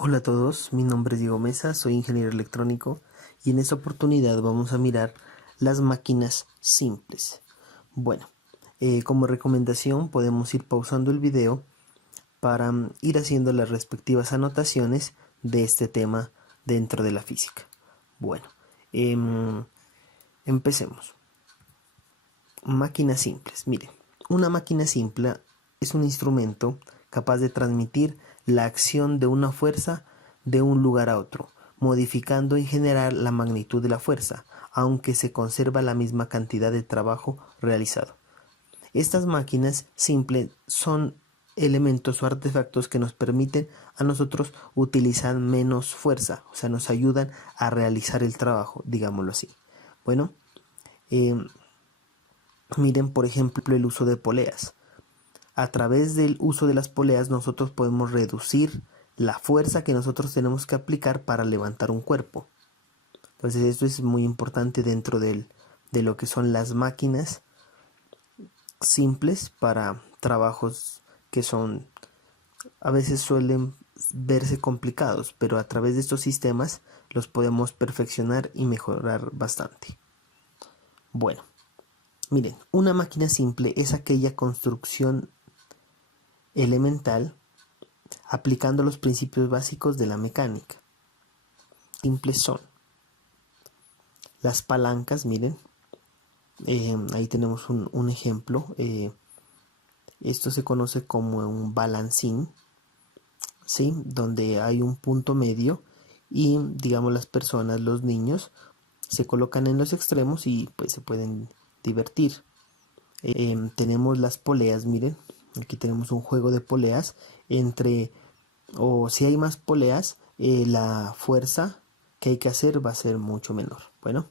Hola a todos, mi nombre es Diego Mesa, soy ingeniero electrónico y en esta oportunidad vamos a mirar las máquinas simples. Bueno, como recomendación podemos ir pausando el video para ir haciendo las respectivas anotaciones de este tema dentro de la física. Bueno, em, empecemos. Máquinas simples. Miren, una máquina simple es un instrumento capaz de transmitir la acción de una fuerza de un lugar a otro, modificando en general la magnitud de la fuerza, aunque se conserva la misma cantidad de trabajo realizado. Estas máquinas simples son elementos o artefactos que nos permiten a nosotros utilizar menos fuerza, o sea, nos ayudan a realizar el trabajo, digámoslo así. Bueno, eh, miren por ejemplo el uso de poleas. A través del uso de las poleas nosotros podemos reducir la fuerza que nosotros tenemos que aplicar para levantar un cuerpo. Entonces esto es muy importante dentro de lo que son las máquinas simples para trabajos que son a veces suelen verse complicados, pero a través de estos sistemas los podemos perfeccionar y mejorar bastante. Bueno, miren, una máquina simple es aquella construcción elemental aplicando los principios básicos de la mecánica. Simples son las palancas, miren, ahí tenemos un ejemplo. Esto se conoce como un balancín, ¿sí? Donde hay un punto medio y digamos las personas, los niños, se colocan en los extremos y pues se pueden divertir. Tenemos las poleas, miren, aquí tenemos un juego de poleas entre, o si hay más poleas, la fuerza que hay que hacer va a ser mucho menor. Bueno,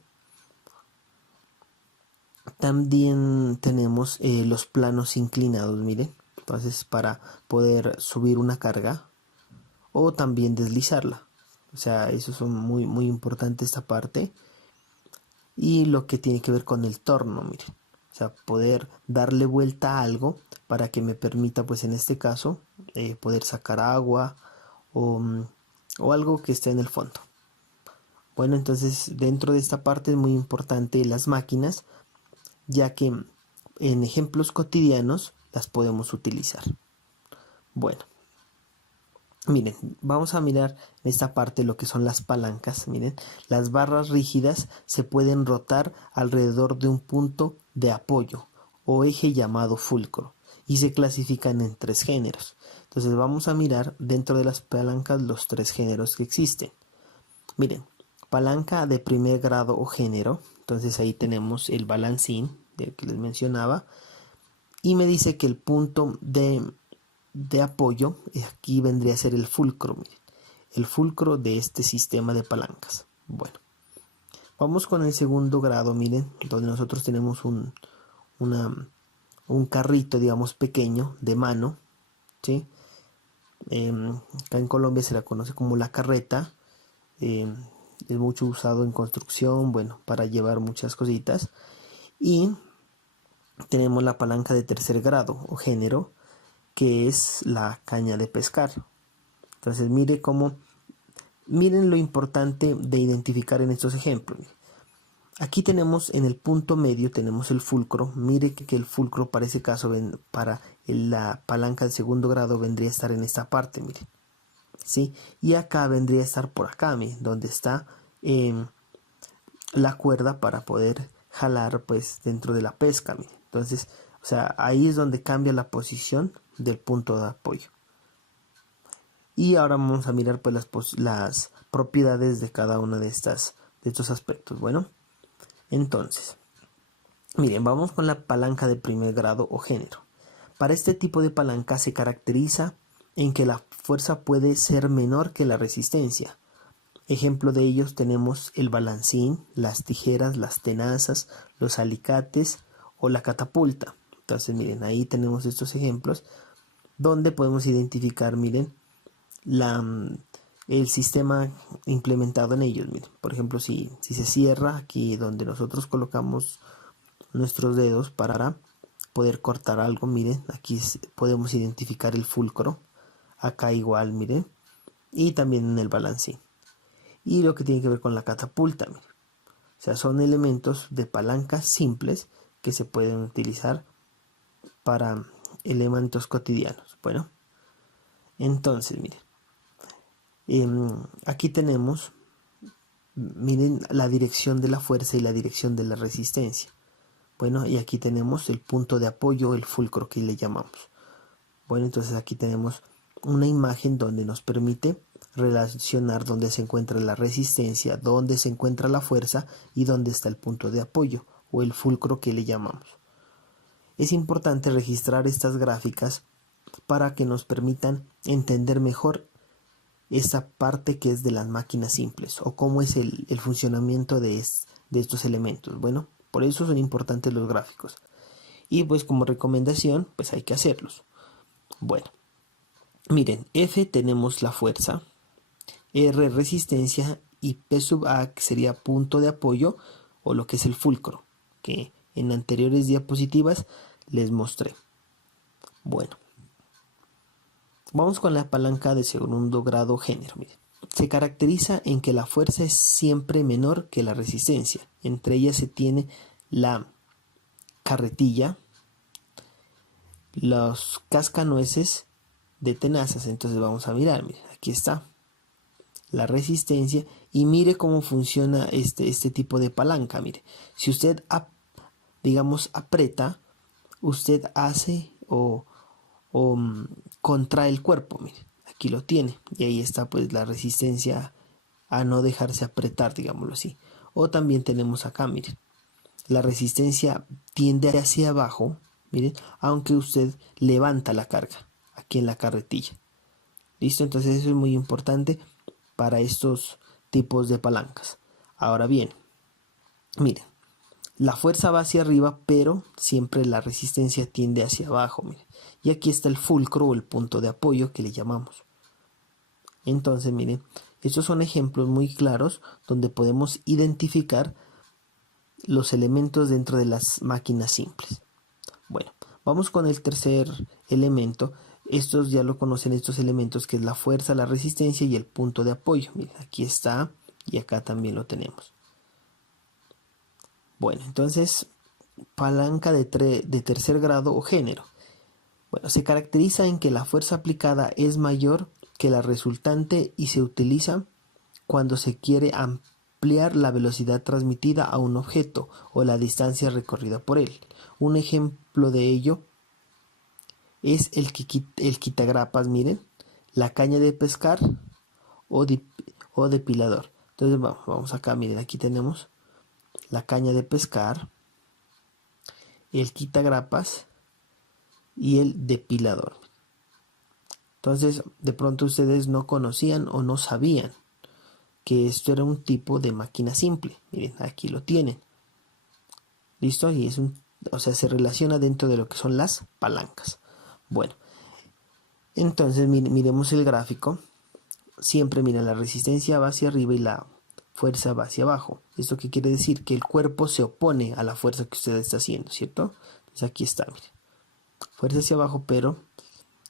también tenemos los planos inclinados, miren, entonces para poder subir una carga o también deslizarla, o sea, eso es muy importante esta parte. Y lo que tiene que ver con el torno, miren, o sea, poder darle vuelta a algo para que me permita, pues en este caso, poder sacar agua o, o algo que esté en el fondo. Bueno, entonces dentro de esta parte es muy importante las máquinas, ya que en ejemplos cotidianos las podemos utilizar. Bueno, miren, vamos a mirar en esta parte lo que son las palancas. Miren, las barras rígidas se pueden rotar alrededor de un punto de apoyo o eje llamado fulcro y se clasifican en tres géneros. Entonces vamos a mirar dentro de las palancas los tres géneros que existen. Miren, palanca de primer grado o género. Entonces ahí tenemos el balancín del que les mencionaba y me dice que el punto de apoyo aquí vendría a ser el fulcro, miren, el fulcro de este sistema de palancas. Bueno, vamos con el segundo grado, miren, donde nosotros tenemos un carrito, digamos, pequeño de mano, ¿sí? Acá en Colombia se la conoce como la carreta. Es mucho usado en construcción, bueno, para llevar muchas cositas. Y tenemos la palanca de tercer grado o género, que es la caña de pescar. Entonces miren lo importante de identificar en estos ejemplos. Aquí tenemos en el punto medio tenemos el fulcro. Mire que el fulcro para ese caso para la palanca de segundo grado vendría a estar en esta parte, miren, ¿sí? Y acá vendría a estar por acá, miren, donde está la cuerda para poder jalar pues dentro de la pesca, miren. Entonces, o sea, ahí es donde cambia la posición del punto de apoyo. Y ahora vamos a mirar pues las propiedades de cada una de estos aspectos. Bueno, entonces, miren, vamos con la palanca de primer grado o género. Para este tipo de palanca se caracteriza en que la fuerza puede ser menor que la resistencia. Ejemplo de ellos tenemos el balancín, las tijeras, las tenazas, los alicates o la catapulta. Entonces, miren, ahí tenemos estos ejemplos donde podemos identificar, miren, el sistema implementado en ellos. Miren, por ejemplo, si se cierra aquí donde nosotros colocamos nuestros dedos para poder cortar algo, miren, aquí podemos identificar el fulcro. Acá igual, miren, y también en el balancín. Y lo que tiene que ver con la catapulta, mire. O sea, son elementos de palancas simples que se pueden utilizar para elementos cotidianos. Bueno, entonces, miren, aquí tenemos, miren, la dirección de la fuerza y la dirección de la resistencia. Bueno, y aquí tenemos el punto de apoyo, el fulcro que le llamamos. Bueno, entonces aquí tenemos una imagen donde nos permite relacionar dónde se encuentra la resistencia, dónde se encuentra la fuerza y dónde está el punto de apoyo o el fulcro que le llamamos. Es importante registrar estas gráficas para que nos permitan entender mejor esa parte que es de las máquinas simples o cómo es el funcionamiento de estos elementos. Bueno, por eso son importantes los gráficos. Y pues como recomendación, pues hay que hacerlos. Bueno, miren, F tenemos la fuerza, R resistencia y P sub A que sería punto de apoyo o lo que es el fulcro, que en anteriores diapositivas les mostré. Bueno, vamos con la palanca de segundo grado género. Miren, se caracteriza en que la fuerza es siempre menor que la resistencia. Entre ellas se tiene la carretilla, los cascanueces de tenazas. Entonces vamos a mirar, mire, aquí está la resistencia y mire cómo funciona este tipo de palanca. Mire, si usted digamos aprieta, usted hace o contrae el cuerpo. Mire, aquí lo tiene y ahí está pues la resistencia a no dejarse apretar, digámoslo así. O también tenemos acá, miren, la resistencia tiende hacia abajo, miren, aunque usted levanta la carga aquí en la carretilla. ¿Listo? Entonces eso es muy importante para estos tipos de palancas. Ahora bien, miren, la fuerza va hacia arriba, pero siempre la resistencia tiende hacia abajo. Miren. Y aquí está el fulcro o el punto de apoyo que le llamamos. Entonces, miren, estos son ejemplos muy claros donde podemos identificar los elementos dentro de las máquinas simples. Bueno, vamos con el tercer elemento. Estos ya lo conocen, estos elementos, que es la fuerza, la resistencia y el punto de apoyo. Miren, aquí está y acá también lo tenemos. Bueno, entonces, palanca de tercer grado o género. Bueno, se caracteriza en que la fuerza aplicada es mayor que la resultante y se utiliza cuando se quiere ampliar la velocidad transmitida a un objeto o la distancia recorrida por él. Un ejemplo de ello es el quitagrapas, miren, la caña de pescar o depilador. Entonces vamos acá, miren, aquí tenemos la caña de pescar, el quitagrapas y el depilador. Entonces, de pronto ustedes no conocían o no sabían que esto era un tipo de máquina simple. Miren, aquí lo tienen. ¿Listo? Y es o sea, se relaciona dentro de lo que son las palancas. Bueno, entonces miremos el gráfico. Siempre, miren, la resistencia va hacia arriba y la fuerza va hacia abajo. ¿Esto qué quiere decir? Que el cuerpo se opone a la fuerza que usted está haciendo, ¿cierto? Entonces aquí está, miren. Fuerza hacia abajo, pero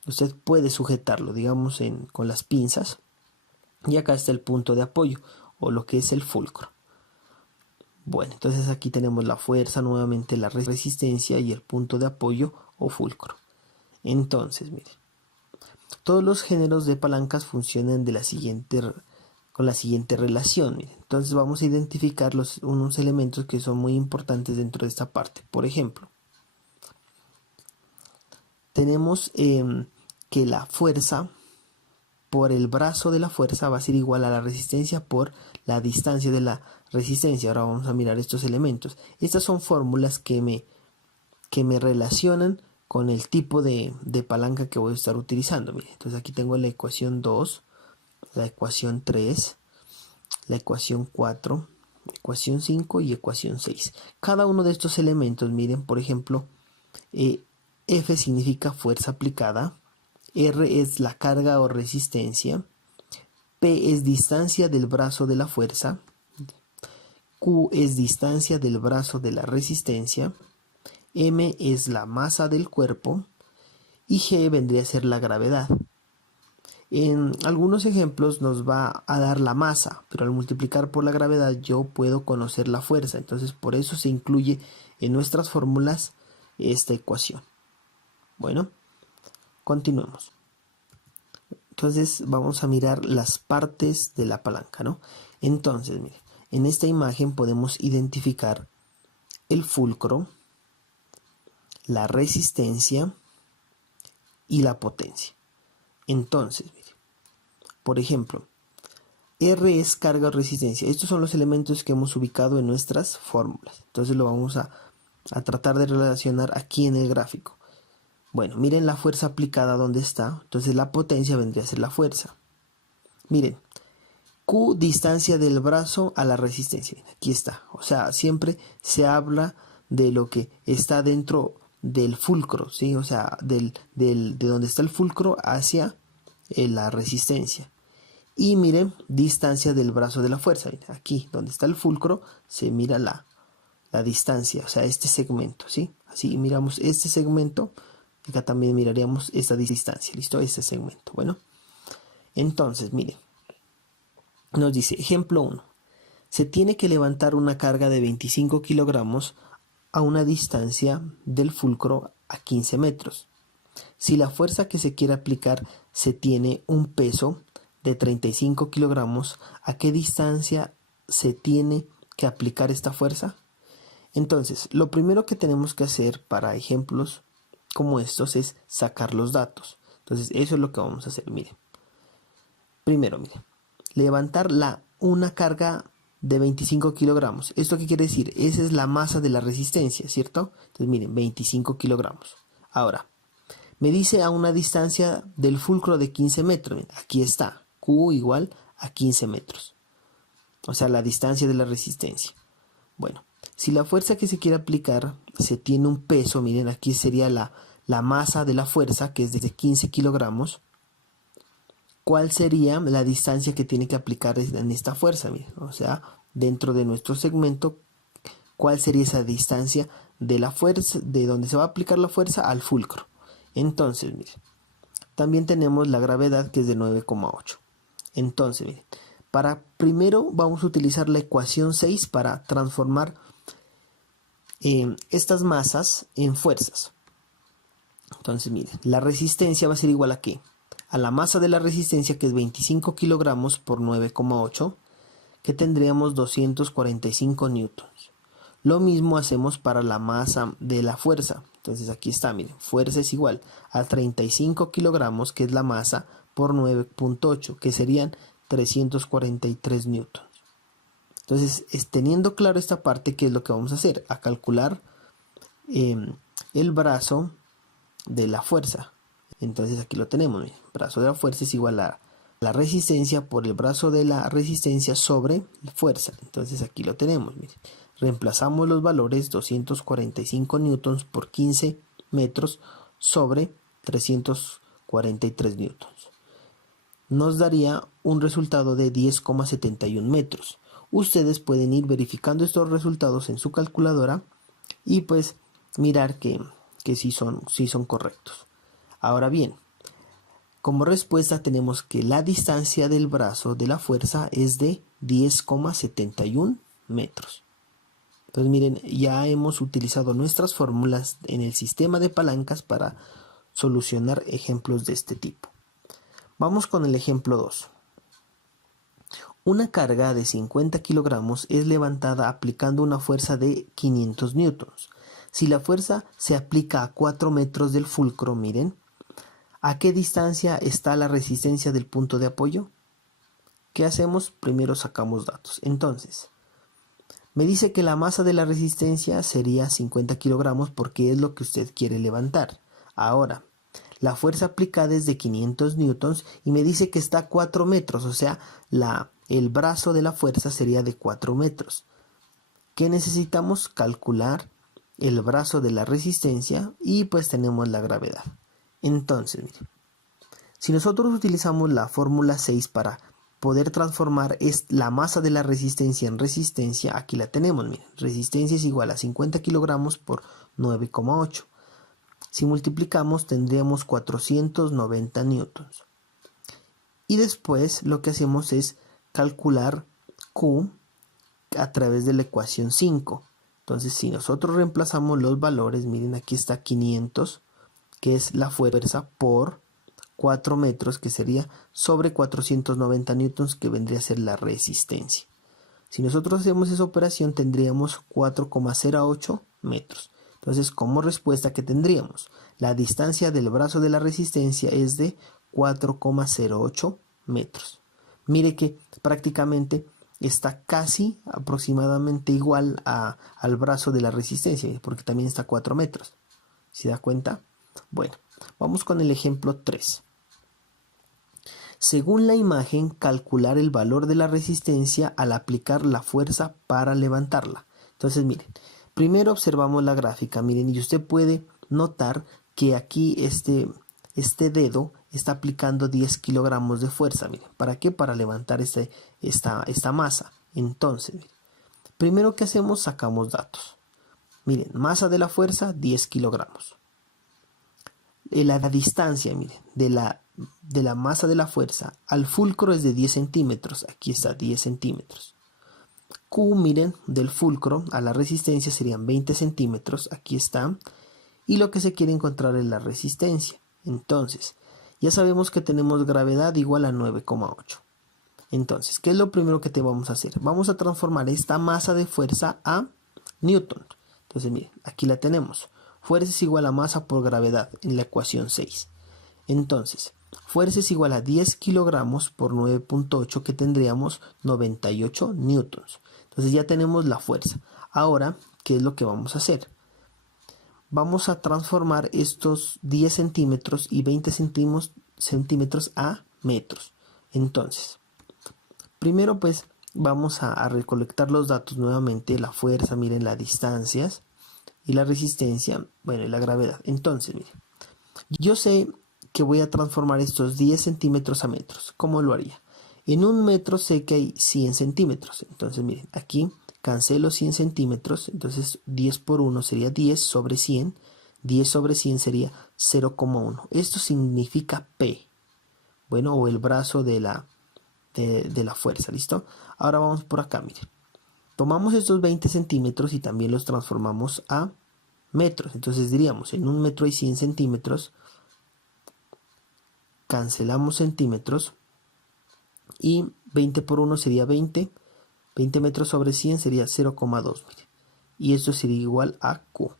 usted puede sujetarlo, digamos, con las pinzas. Y acá está el punto de apoyo, o lo que es el fulcro. Bueno, entonces aquí tenemos la fuerza, nuevamente la resistencia y el punto de apoyo o fulcro. Entonces, miren, todos los géneros de palancas funcionan con la siguiente relación. Miren. Entonces vamos a identificar unos elementos que son muy importantes dentro de esta parte. Por ejemplo, tenemos que la fuerza por el brazo de la fuerza va a ser igual a la resistencia por la distancia de la resistencia. Ahora vamos a mirar estos elementos. Estas son fórmulas que me relacionan con el tipo de palanca que voy a estar utilizando. Miren, entonces aquí tengo la ecuación 2, la ecuación 3, la ecuación 4, ecuación 5 y ecuación 6. Cada uno de estos elementos, miren, por ejemplo, F significa fuerza aplicada, R es la carga o resistencia, P es distancia del brazo de la fuerza, Q es distancia del brazo de la resistencia, M es la masa del cuerpo y G vendría a ser la gravedad. En algunos ejemplos nos va a dar la masa, pero al multiplicar por la gravedad yo puedo conocer la fuerza. Entonces por eso se incluye en nuestras fórmulas esta ecuación. Bueno, continuemos. Entonces vamos a mirar las partes de la palanca, ¿no? Entonces, mire, en esta imagen podemos identificar el fulcro, la resistencia y la potencia. Entonces, mire, por ejemplo, R es carga o resistencia. Estos son los elementos que hemos ubicado en nuestras fórmulas. Entonces lo vamos a tratar de relacionar aquí en el gráfico. Bueno, miren la fuerza aplicada donde está. Entonces la potencia vendría a ser la fuerza. Miren, Q distancia del brazo a la resistencia. Miren, aquí está. O sea, siempre se habla de lo que está dentro del fulcro, ¿sí? O sea, de donde está el fulcro hacia la resistencia. Y miren, distancia del brazo de la fuerza. Miren, aquí donde está el fulcro se mira la distancia, o sea, este segmento, ¿sí? Así miramos este segmento. Acá también miraríamos esta distancia, ¿listo? Este segmento. Bueno, entonces, miren, nos dice, ejemplo 1. Se tiene que levantar una carga de 25 kilogramos a una distancia del fulcro a 15 metros. Si la fuerza que se quiere aplicar se tiene un peso de 35 kilogramos, ¿a qué distancia se tiene que aplicar esta fuerza? Entonces, lo primero que tenemos que hacer para ejemplos como estos es sacar los datos. Entonces, eso es lo que vamos a hacer. Miren, primero, miren, levantar una carga de 25 kilogramos. ¿Esto qué quiere decir? Esa es la masa de la resistencia, ¿cierto? Entonces, miren, 25 kilogramos. Ahora, me dice a una distancia del fulcro de 15 metros. Miren, aquí está, Q igual a 15 metros. O sea, la distancia de la resistencia. Bueno, si la fuerza que se quiere aplicar se tiene un peso, miren, aquí sería la masa de la fuerza, que es de 15 kilogramos. ¿Cuál sería la distancia que tiene que aplicar en esta fuerza? Miren, o sea, dentro de nuestro segmento, ¿cuál sería esa distancia de la fuerza, de donde se va a aplicar la fuerza al fulcro? Entonces, miren, también tenemos la gravedad, que es de 9,8. Entonces, miren, primero vamos a utilizar la ecuación 6 para transformar estas masas en fuerzas. Entonces, miren, la resistencia va a ser igual a ¿qué? A la masa de la resistencia, que es 25 kilogramos por 9,8, que tendríamos 245 newtons. Lo mismo hacemos para la masa de la fuerza. Entonces aquí está, miren, fuerza es igual a 35 kilogramos, que es la masa, por 9,8, que serían 343 newtons. Entonces, teniendo claro esta parte, ¿qué es lo que vamos a hacer? A calcular el brazo de la fuerza. Entonces aquí lo tenemos, miren, brazo de la fuerza es igual a la resistencia por el brazo de la resistencia sobre la fuerza. Entonces aquí lo tenemos, miren. Reemplazamos los valores, 245 newtons por 15 metros sobre 343 newtons. Nos daría un resultado de 10,71 metros. Ustedes pueden ir verificando estos resultados en su calculadora y pues mirar que sí son correctos. Ahora bien, como respuesta tenemos que la distancia del brazo de la fuerza es de 10,71 metros. Entonces miren, ya hemos utilizado nuestras fórmulas en el sistema de palancas para solucionar ejemplos de este tipo. Vamos con el ejemplo 2. Una carga de 50 kilogramos es levantada aplicando una fuerza de 500 newtons. Si la fuerza se aplica a 4 metros del fulcro, miren, ¿a qué distancia está la resistencia del punto de apoyo? ¿Qué hacemos? Primero sacamos datos. Entonces, me dice que la masa de la resistencia sería 50 kilogramos porque es lo que usted quiere levantar. Ahora, la fuerza aplicada es de 500 newtons y me dice que está a 4 metros, o sea, el brazo de la fuerza sería de 4 metros. ¿Qué necesitamos? Calcular el brazo de la resistencia y pues tenemos la gravedad. Entonces, miren, si nosotros utilizamos la fórmula 6 para poder transformar la masa de la resistencia en resistencia, aquí la tenemos, miren, resistencia es igual a 50 kilogramos por 9,8. Si multiplicamos tendríamos 490 newtons. Y después lo que hacemos es calcular Q a través de la ecuación 5. Entonces, si nosotros reemplazamos los valores, miren, aquí está 500, que es la fuerza, por 4 metros, que sería sobre 490 newtons, que vendría a ser la resistencia. Si nosotros hacemos esa operación, tendríamos 4,08 metros. Entonces, como respuesta, ¿qué tendríamos? La distancia del brazo de la resistencia es de 4,08 metros. Mire que prácticamente está casi aproximadamente igual al brazo de la resistencia, porque también está 4 metros. ¿Se da cuenta? Bueno, vamos con el ejemplo 3. Según la imagen, calcular el valor de la resistencia al aplicar la fuerza para levantarla. Entonces, miren, primero observamos la gráfica, miren, y usted puede notar que aquí este dedo está aplicando 10 kilogramos de fuerza, miren. ¿Para qué? Para levantar esta masa. Entonces, miren, primero que hacemos, sacamos datos. Miren, masa de la fuerza, 10 kilogramos. La distancia, miren, de la masa de la fuerza al fulcro es de 10 centímetros. Aquí está, 10 centímetros. Q, miren, del fulcro a la resistencia serían 20 centímetros. Aquí está. Y lo que se quiere encontrar es la resistencia. Entonces, ya sabemos que tenemos gravedad igual a 9,8. Entonces, ¿qué es lo primero que te vamos a hacer? Vamos a transformar esta masa de fuerza a newton. Entonces, miren, aquí la tenemos. Fuerza es igual a masa por gravedad en la ecuación 6. Entonces, fuerza es igual a 10 kilogramos por 9,8, que tendríamos 98 newtons. Entonces ya tenemos la fuerza. Ahora, ¿qué es lo que vamos a hacer? Vamos a transformar estos 10 centímetros y 20 centímetros a metros. Entonces, primero pues vamos a recolectar los datos nuevamente. La fuerza, miren, las distancias y la resistencia, bueno, y la gravedad. Entonces, miren, yo sé que voy a transformar estos 10 centímetros a metros. ¿Cómo lo haría? En un metro sé que hay 100 centímetros. Entonces, miren, aquí cancelo 100 centímetros. Entonces, 10 por 1 sería 10 sobre 100. 10 sobre 100 sería 0,1. Esto significa P. Bueno, o el brazo de la fuerza. ¿Listo? Ahora vamos por acá, miren. Tomamos estos 20 centímetros y también los transformamos a metros. Entonces diríamos, en un metro hay 100 centímetros. Cancelamos centímetros. Y 20 por 1 sería 20. 20 metros sobre 100 sería 0,2. Y esto sería igual a Q.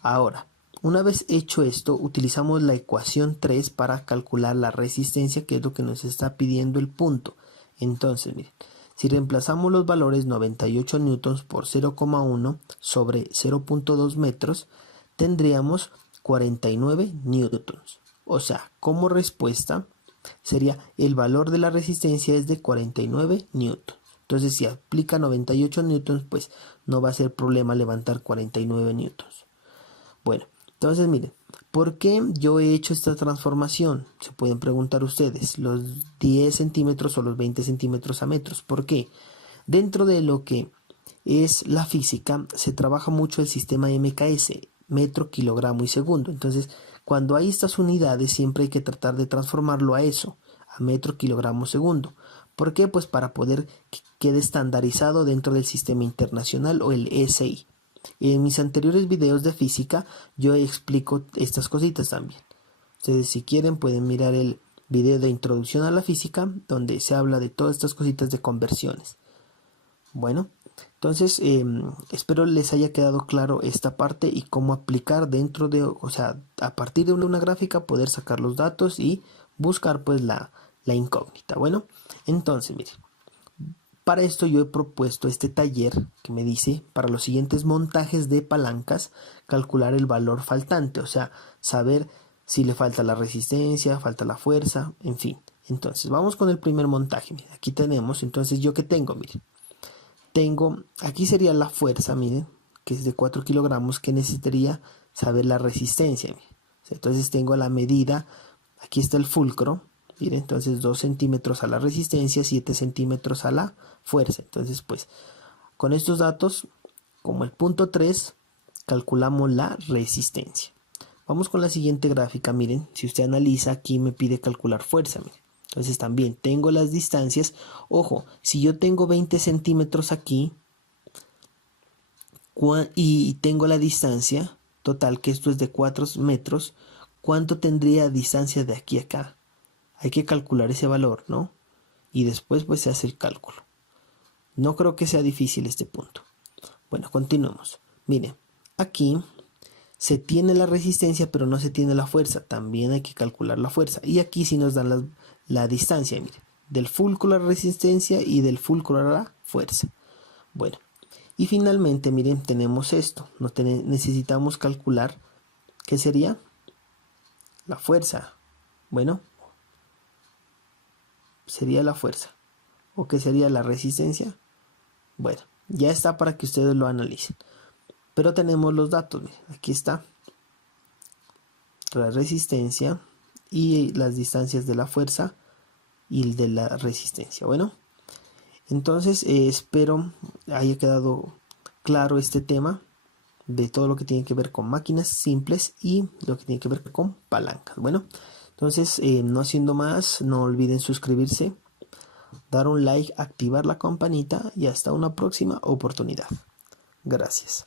Ahora, una vez hecho esto, utilizamos la ecuación 3 para calcular la resistencia, que es lo que nos está pidiendo el punto. Entonces, miren, si reemplazamos los valores 98 newtons por 0,1 sobre 0,2 metros, tendríamos 49 newtons. O sea, como respuesta sería el valor de la resistencia es de 49 newtons. Entonces, si aplica 98 newtons, pues no va a ser problema levantar 49 newtons. Bueno, entonces miren, ¿por qué yo he hecho esta transformación? Se pueden preguntar ustedes, los 10 centímetros o los 20 centímetros a metros. ¿Por qué? Dentro de lo que es la física, se trabaja mucho el sistema MKS, metro, kilogramo y segundo. Entonces, cuando hay estas unidades, siempre hay que tratar de transformarlo a eso, a metro, kilogramo, segundo. ¿Por qué? Pues para poder que quede estandarizado dentro del sistema internacional o el SI. En mis anteriores videos de física yo explico estas cositas también. Ustedes, si quieren, pueden mirar el video de introducción a la física, donde se habla de todas estas cositas de conversiones. Bueno, entonces espero les haya quedado claro esta parte y cómo aplicar dentro de, o sea, a partir de una gráfica poder sacar los datos y buscar pues la incógnita. Bueno, entonces miren, para esto yo he propuesto este taller que me dice, para los siguientes montajes de palancas, calcular el valor faltante, o sea, saber si le falta la resistencia, falta la fuerza, en fin. Entonces, vamos con el primer montaje. Miren, aquí tenemos, entonces, ¿yo qué tengo? Miren, tengo, aquí sería la fuerza, miren, que es de 4 kilogramos, que necesitaría saber la resistencia. Miren. Entonces, tengo la medida, aquí está el fulcro. Miren, entonces 2 centímetros a la resistencia, 7 centímetros a la fuerza. Entonces, pues, con estos datos, como el punto 3, calculamos la resistencia. Vamos con la siguiente gráfica. Miren, si usted analiza, aquí me pide calcular fuerza. Miren. Entonces también tengo las distancias. Ojo, si yo tengo 20 centímetros aquí y tengo la distancia total, que esto es de 4 metros, ¿cuánto tendría distancia de aquí a acá? Hay que calcular ese valor, ¿no? Y después pues se hace el cálculo. No creo que sea difícil este punto. Bueno, continuemos. Miren, aquí se tiene la resistencia, pero no se tiene la fuerza. También hay que calcular la fuerza. Y aquí sí nos dan la distancia, miren, del fulcro a la resistencia y del fulcro a la fuerza. Bueno, y finalmente, miren, tenemos esto. Necesitamos calcular qué sería la fuerza. Bueno, sería la fuerza. ¿O qué sería la resistencia? Bueno, ya está para que ustedes lo analicen. Pero tenemos los datos, miren, aquí está la resistencia y las distancias de la fuerza y el de la resistencia. Bueno, entonces espero haya quedado claro este tema de todo lo que tiene que ver con máquinas simples y lo que tiene que ver con palancas. Bueno, entonces no haciendo más, no olviden suscribirse, dar un like, activar la campanita y hasta una próxima oportunidad. Gracias.